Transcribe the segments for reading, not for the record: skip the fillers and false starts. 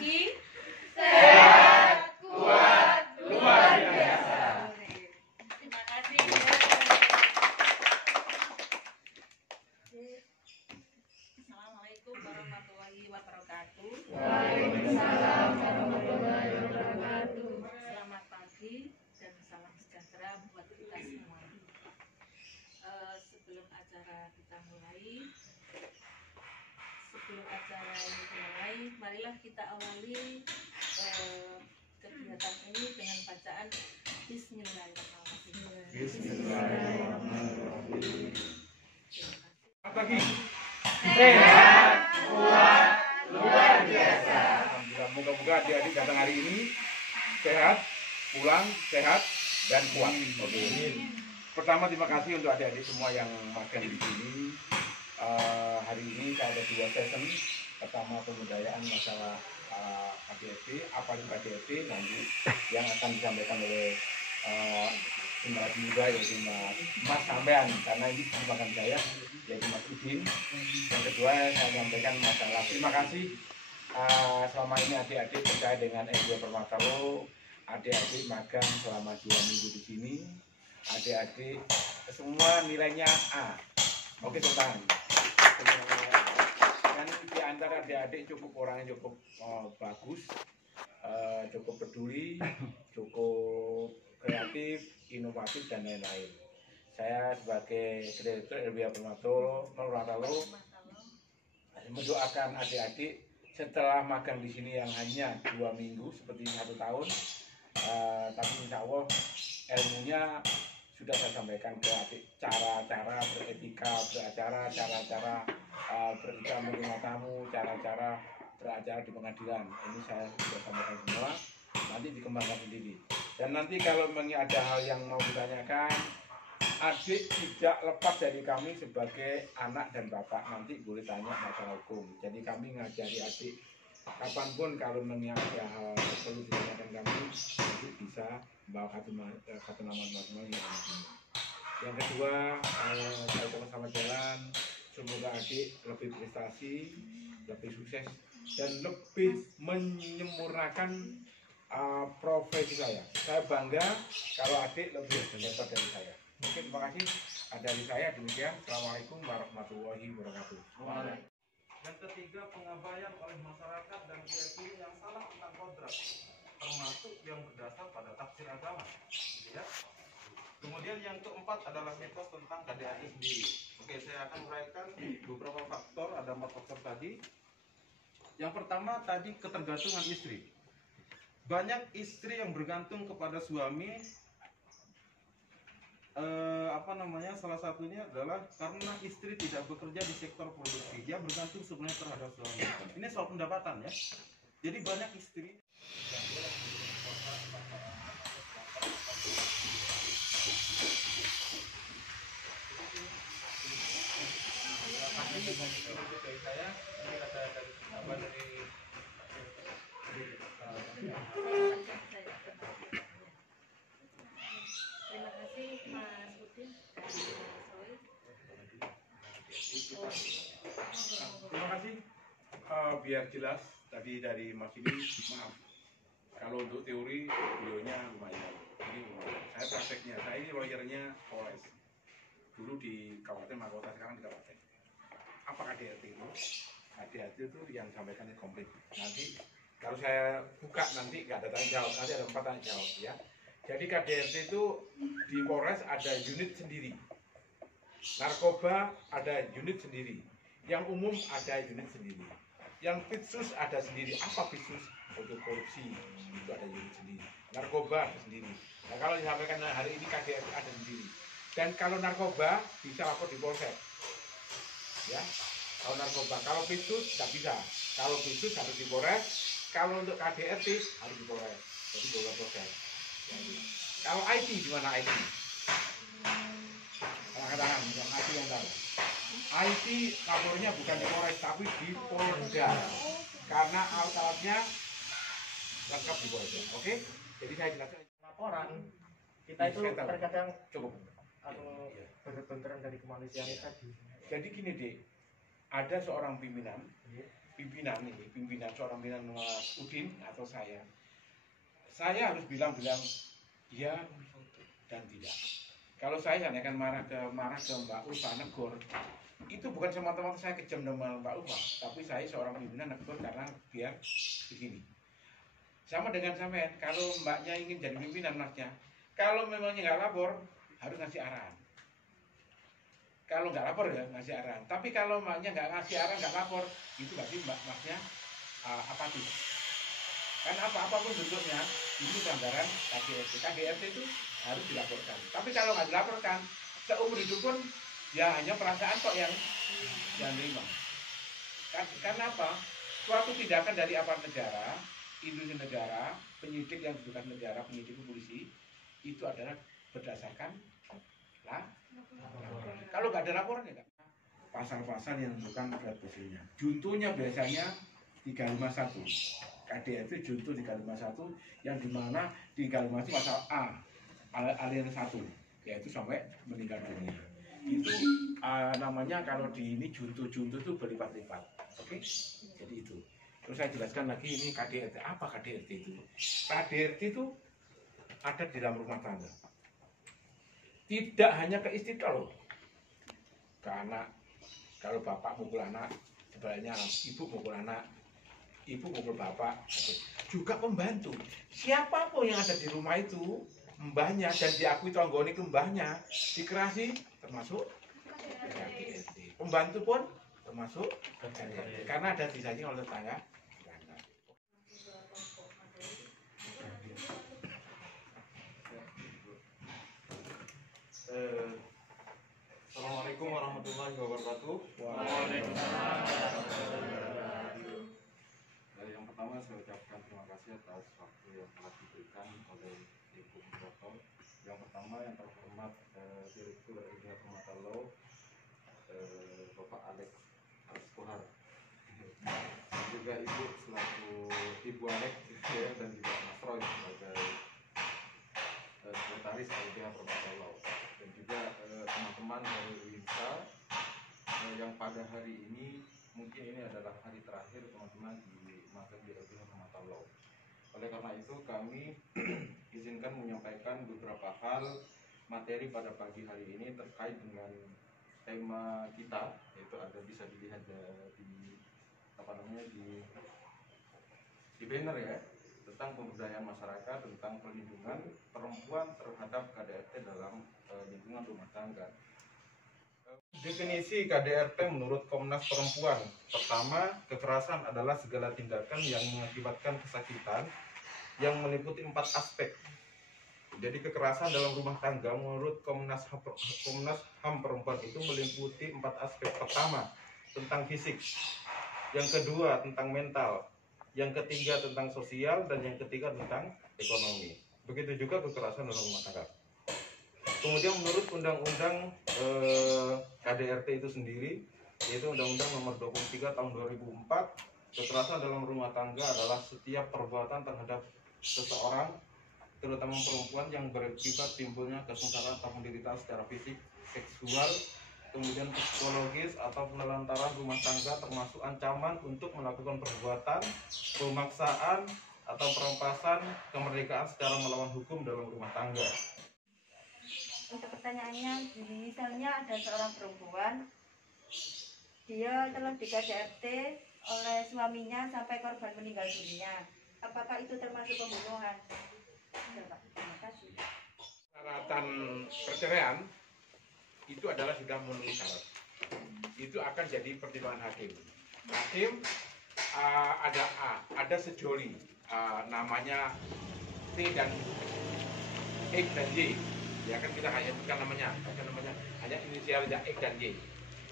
pagi. Sehat, kuat, luar biasa. Terima kasih. Assalamualaikum warahmatullahi wabarakatuh. Waalaikumsalam warahmatullahi wabarakatuh. Selamat pagi dan salam sejahtera buat kita semua. Sebelum acara ini dimulai, marilah kita awali kegiatan ini dengan bacaan Bismillahirrahmanirrahim. Bismillahirrahmanirrahim. Selamat pagi. Sehat, kuat, luar biasa. Alhamdulillah, moga-moga adik-adik datang hari ini sehat, pulang sehat dan kuat. Oke. Pertama, terima kasih untuk adik-adik semua yang magang di sini. Hari ini saya ada 2 session. Pertama, pembudayaan masalah KDRT, apa itu KDRT, nanti yang akan disampaikan oleh generasi muda, yaitu Mas Sampean, karena ini magang saya, yaitu Mas Udin. Yang kedua, saya sampaikan masalah terima kasih selama ini adik-adik percaya dengan LBH Permatalo, adik-adik magang selama 2 minggu di sini, adik-adik semua nilainya A. Oke, Sultan. Dan di antara adik-adik orangnya cukup bagus, cukup peduli, cukup kreatif, inovatif dan lain-lain. Saya sebagai direktur LBH Permatalo mendoakan adik-adik setelah magang di sini yang hanya 2 minggu seperti 1 tahun, tapi insya Allah ilmunya sudah saya sampaikan ke adik, cara-cara beretika beracara, cara-cara berbicara menerima tamu, cara-cara beracara di pengadilan. Ini saya sudah sampaikan semua, nanti dikembangkan sendiri. Dan nanti kalau ada hal yang mau ditanyakan, adik tidak lepas dari kami sebagai anak dan bapak, nanti boleh tanya masalah hukum. Jadi kami ngajari adik kapanpun kalau ada hal perlu ditanyakan kami, nanti bisa bawa kartu nama masing-masing yang ada di sini. Yang kedua, saya sama-sama jalan, semoga adik lebih prestasi, lebih sukses, dan lebih menyempurnakan profesi saya. Saya bangga kalau adik lebih hebat dari saya. Oke, terima kasih. Dari saya demikian. Assalamualaikum warahmatullahi wabarakatuh. Yang ketiga, pengabaian oleh masyarakat dan keyakinan yang salah tentang kodrat, termasuk yang berdasar pada tafsir agama. Ya. Kemudian yang keempat adalah mitos tentang KDRT sendiri. Oke, saya akan uraikan beberapa faktor, ada 4 faktor tadi. Yang pertama tadi ketergantungan istri. Banyak istri yang bergantung kepada suami. Salah satunya adalah karena istri tidak bekerja di sektor produksi, dia bergantung sebenarnya terhadap suami. Ini soal pendapatan ya. Jadi banyak istri Dari saya, ini ada dari Terima kasih Mas Udin dan Mas Roy. Terima kasih. Biar jelas tadi dari Mas ini, maaf kalau untuk teori beliaunya lumayan. Ini saya prakteknya, saya ini lawyernya Polres. Dulu di Kabupaten Mahkota, sekarang di Kabupaten. Apa KDRT itu? KDRT itu yang sampaikan komplit. Nanti kalau saya buka nanti nggak ada tanya jawab, nanti ada 4 tanya jawab ya. Jadi KDRT itu di Polres ada unit sendiri. Narkoba ada unit sendiri. Yang umum ada unit sendiri. Yang Pitsus ada sendiri. Apa Pitsus? Untuk korupsi itu ada unit sendiri. Narkoba ada sendiri. Nah, kalau disampaikan hari ini KDRT ada sendiri. Dan kalau narkoba bisa lapor di Polsek. Ya, kalau narkoba, kalau Pitsus nggak bisa. Kalau Pitsus harus di Polres. Kalau untuk KDRT harus di Polres. Jadi boleh Polsek. Kalau IT gimana IT? Tangan-tangan, bukan IT yang tahu. IT lapornya bukan di Polres tapi di Polda. Karena alat-alatnya lengkap di Polda. Oke? Jadi saya jelaskan. Laporan kita itu terkadang cukup benturan dari kemanusiaan tadi. Jadi gini Dek, ada seorang pimpinan pimpinan ini, seorang pimpinan Mas Udin atau saya harus bilang-bilang ya dan tidak. Kalau saya akan marah ke Mbak Ulfa negor, itu bukan semata-mata saya kejam dengan Mbak Ulfa, tapi saya seorang pimpinan negor karena biar begini. Sama dengan sampean, kalau mbaknya ingin jadi pimpinan masnya, kalau memangnya nggak lapor, harus ngasih arahan. Kalau nggak lapor ya ngasih arahan. Tapi kalau mbaknya nggak ngasih arahan, nggak lapor, itu berarti masnya apatis. Karena apapun bentuknya, ini pelanggaran KDRT. KDRT itu harus dilaporkan. Tapi kalau nggak dilaporkan, seumur hidup pun ya hanya perasaan kok yang terima. Karena apa? Suatu tindakan dari aparat negara, institusi negara, penyidik yang bukan negara, penyidik polisi, itu adalah berdasarkan laporan. Kalau nggak ada laporan ya nggak. Pasal-pasal yang bukan berat pasalnya. Juntunya biasanya 351. KDRT juntu 351 yang dimana 351 pasal A alinea 1 yaitu sampai meninggal dunia. Itu namanya kalau di ini juntu itu berlipat-lipat. Oke? Jadi itu. Terus saya jelaskan lagi ini KDRT. Apa KDRT itu? KDRT itu ada di dalam rumah tangga. Tidak hanya ke istri loh. Karena kalau bapak mukul anak, sebenarnya ibu mukul anak, ibu mukul bapak, juga pembantu. Siapapun yang ada di rumah itu, mbahnya dan diakui tonggoni ke mbahnya, dikerasi termasuk KDRT. Pembantu pun termasuk KDRT. Karena ada disaji oleh tetangga. Assalamualaikum warahmatullahi wabarakatuh. Waalaikumsalam. Yang pertama saya ucapkan terima kasih atas waktu yang telah diberikan oleh Ibu Moderator. Yang pertama yang terhormat Direktur LBH Permata Law, Bapak Alex Kohar, dan juga Ibu selaku Ibu Alex dan juga Mas Roy sebagai Sekretaris LBH Permata Law, dan juga teman-teman dari WINSA yang pada hari ini mungkin ini adalah hari terakhir teman-teman di magang di LBH Permata Law. Oleh karena itu kami izinkan menyampaikan beberapa hal materi pada pagi hari ini terkait dengan tema kita, yaitu ada bisa dilihat di banner ya, tentang pemberdayaan masyarakat, tentang perlindungan perempuan terhadap KDRT dalam lingkungan rumah tangga. Definisi KDRT menurut Komnas Perempuan: pertama, kekerasan adalah segala tindakan yang mengakibatkan kesakitan yang meliputi 4 aspek. Jadi kekerasan dalam rumah tangga menurut Komnas HAM Perempuan itu meliputi 4 aspek. Pertama, tentang fisik. Yang kedua, tentang mental. Yang ketiga, tentang sosial. Dan yang ketiga, tentang ekonomi. Begitu juga kekerasan dalam rumah tangga. Kemudian menurut Undang-Undang KDRT itu sendiri, yaitu Undang-Undang Nomor 23 Tahun 2004, kekerasan dalam rumah tangga adalah setiap perbuatan terhadap seseorang, terutama perempuan, yang berakibat timbulnya kesengsaraan atau penderitaan secara fisik, seksual, kemudian psikologis, atau penelantaran rumah tangga, termasuk ancaman untuk melakukan perbuatan, pemaksaan, atau perampasan kemerdekaan secara melawan hukum dalam rumah tangga. Untuk pertanyaannya, misalnya ada seorang perempuan, dia telah di KDRT oleh suaminya sampai korban meninggal dunia. Apakah itu termasuk pembunuhan? Terima kasih. Syaratan perceraian itu adalah sudah memenuhi syarat. Itu akan jadi pertimbangan hakim. Hakim ada sejoli, namanya T dan X dan Y. Ya kan kita hanya bukan namanya hanya inisialnya X dan Y.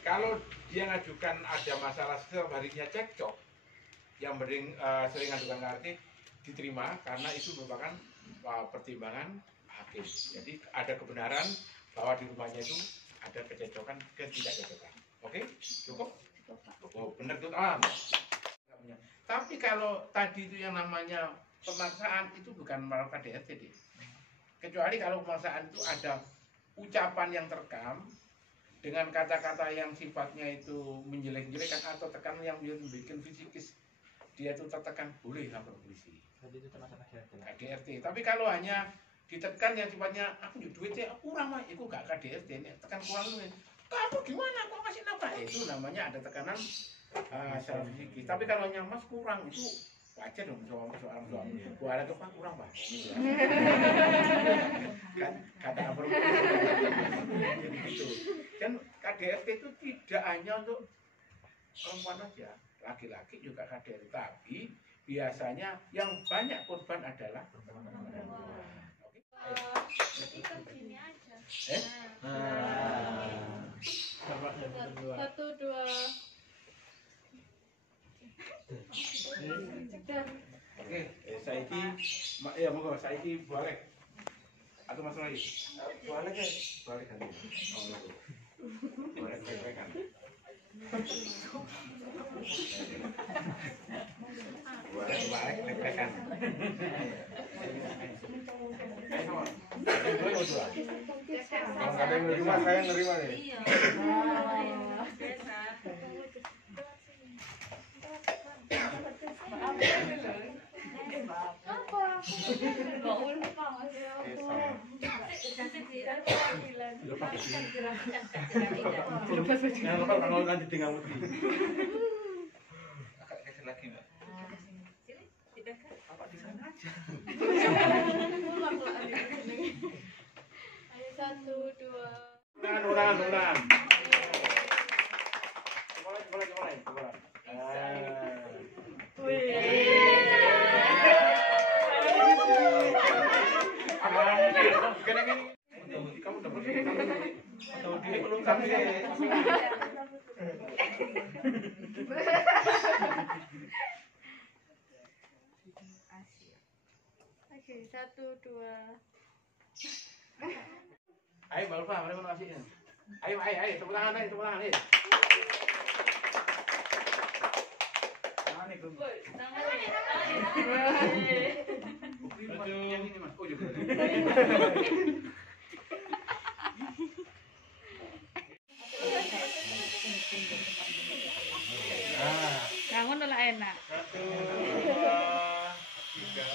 Kalau dia ngajukan ada masalah setiap harinya cekcok, yang sering ngajukan arti diterima karena itu merupakan pertimbangan hakim. Jadi ada kebenaran bahwa di rumahnya itu ada kececokan, ketidakcocokan. Oke, cukup? Oh, benar tuh. Tapi kalau tadi itu yang namanya pemaksaan itu bukan melakukan KDRT. Kecuali kalau pemaksaan itu ada ucapan yang terekam dengan kata-kata yang sifatnya itu menjelek-jelekan atau tekan yang bikin fisikis, dia itu tertekan, boleh lapor polisi. Jadi itu termasuk KDRT. Tapi kalau hanya ditekan yang sifatnya aku duitnya kurang mah, itu gak KDRT. Ini tekan kurang itu, kamu gimana kok kasih nafkah, itu namanya ada tekanan secara fisikis. Tapi kalau hanya mas kurang, itu wajar dong seorang suami. Wah, ada tuh kurang pak. Kan kata lapor gitu. Dan KDRT itu tidak hanya untuk perempuan saja, laki-laki juga KDRT. Tapi biasanya yang banyak korban adalah perempuan. Ikut sini aja. Satu, dua. Oke, saiki ya monggo saiki balik. Atau Mas Roy? Balik ya. Balik kan. Oh, balik kan. Balik kan. Kalau ada yang nerima, saya nerima nih. Iya. kalau nanti tinggal mati. Kasih lagi Mbak. Apa di sana aja? Ayo, satu, dua. Ulangan. Kamu dapat belum sampai. Oke, satu, dua. Ayo Mbak Ulfa, mari kasih. Ayo, tepuk tangan, ayo. Yang ini Mas. Oh, iya. Kamu nolak enak. Satu, dua, tiga.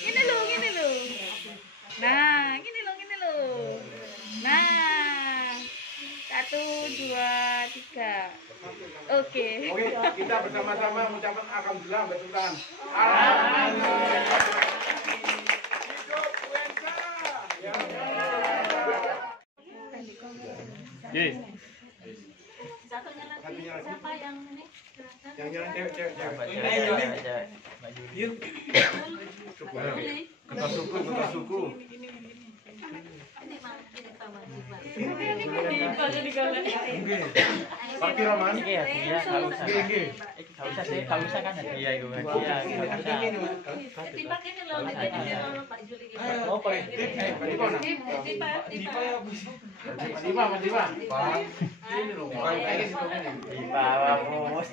Gini lo. Nah, gini lo. Nah, satu, dua, tiga. Oke. Oke, kita bersama-sama mengucapkan alhamdulillah, betul kan? Alhamdulillah. Hidup Wensa. Ya. Satunya lagi siapa yang ini? Yang jalan cewek. Yuk. Ketua suku. Ini Mang, ini Pak Mang. Pakai Roman. Iya, kalau usah sih, kalau usah kan ada iya itu. Iya, kalau usah. Tipak ini loh, Pak Juli. Oh, Pak. Tiba. Ini loh. Tiba, bos.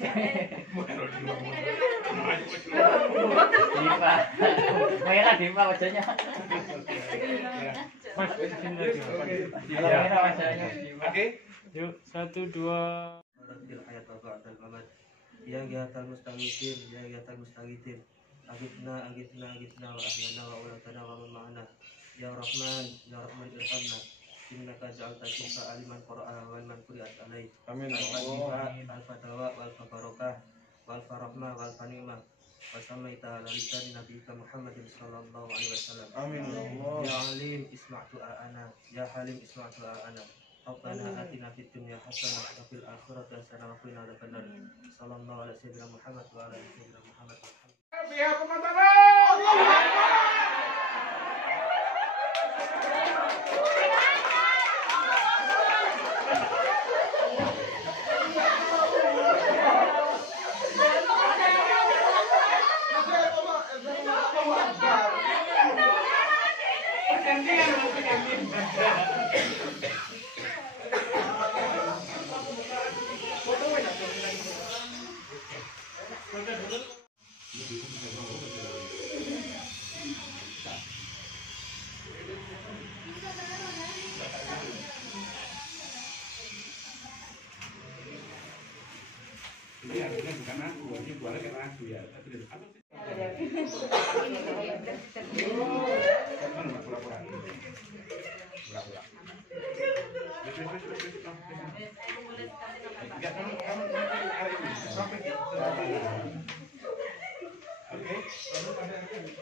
Tiba. Merah Tiba wajahnya. Mas, sini lagi. Merah wajahnya. Oke. Yuk, 1, 2. Ya giatal mustaghithin, ya giatal mustaghithin. Agitna wa ahlana wa aulatana wa man ma'ana. Ya Rahman irhamna. Innaka ja'alta kulli aliman qara'a wal man quri'at alaih. Amin. Al-fatawa wal fabarakah wal farahmah wal fanimah. Wa samaita ala lisan nabiyika Muhammadin sallallahu alaihi wasallam. Amin. Ya Alim isma' du'ana, ya Halim isma' du'ana. Rabbana atina fid dunya hasanah wa fil akhirati hasanah wa qina adzabannar. Sallallahu alaihi wasallam Muhammad wa ala sayyidina Muhammad. Pihak pemandangan.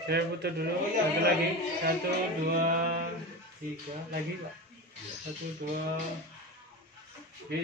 Saya putar dulu, satu lagi, 1, 2, 3, lagi Pak, 1, 2, oke.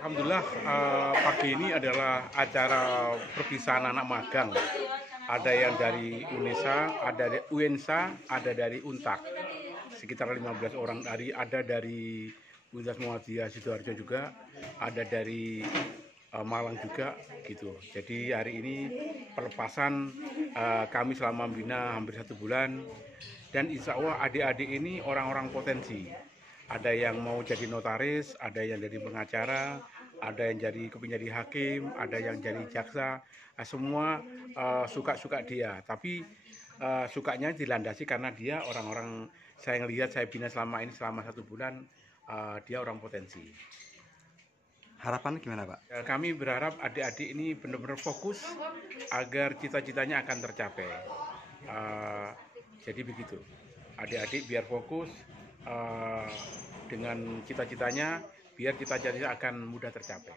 Alhamdulillah, pagi ini adalah acara perpisahan anak magang. Ada yang dari UNESA, ada dari UNSA, ada dari UNTAK. Sekitar 15 orang, ada dari Universitas Muhammadiyah Sidoarjo juga, ada dari Malang juga gitu. Jadi hari ini pelepasan kami selama membina hampir 1 bulan, dan insya Allah adik-adik ini orang-orang potensi. Ada yang mau jadi notaris, ada yang jadi pengacara, ada yang kepingin jadi hakim, ada yang jadi jaksa. Semua suka-suka dia, tapi sukanya dilandasi karena dia orang-orang, saya lihat, saya bina selama ini selama 1 bulan, dia orang potensi. Harapan gimana Pak? Kami berharap adik-adik ini benar-benar fokus agar cita-citanya akan tercapai. Jadi begitu, adik-adik biar fokus dengan cita-citanya, biar cita-citanya akan mudah tercapai.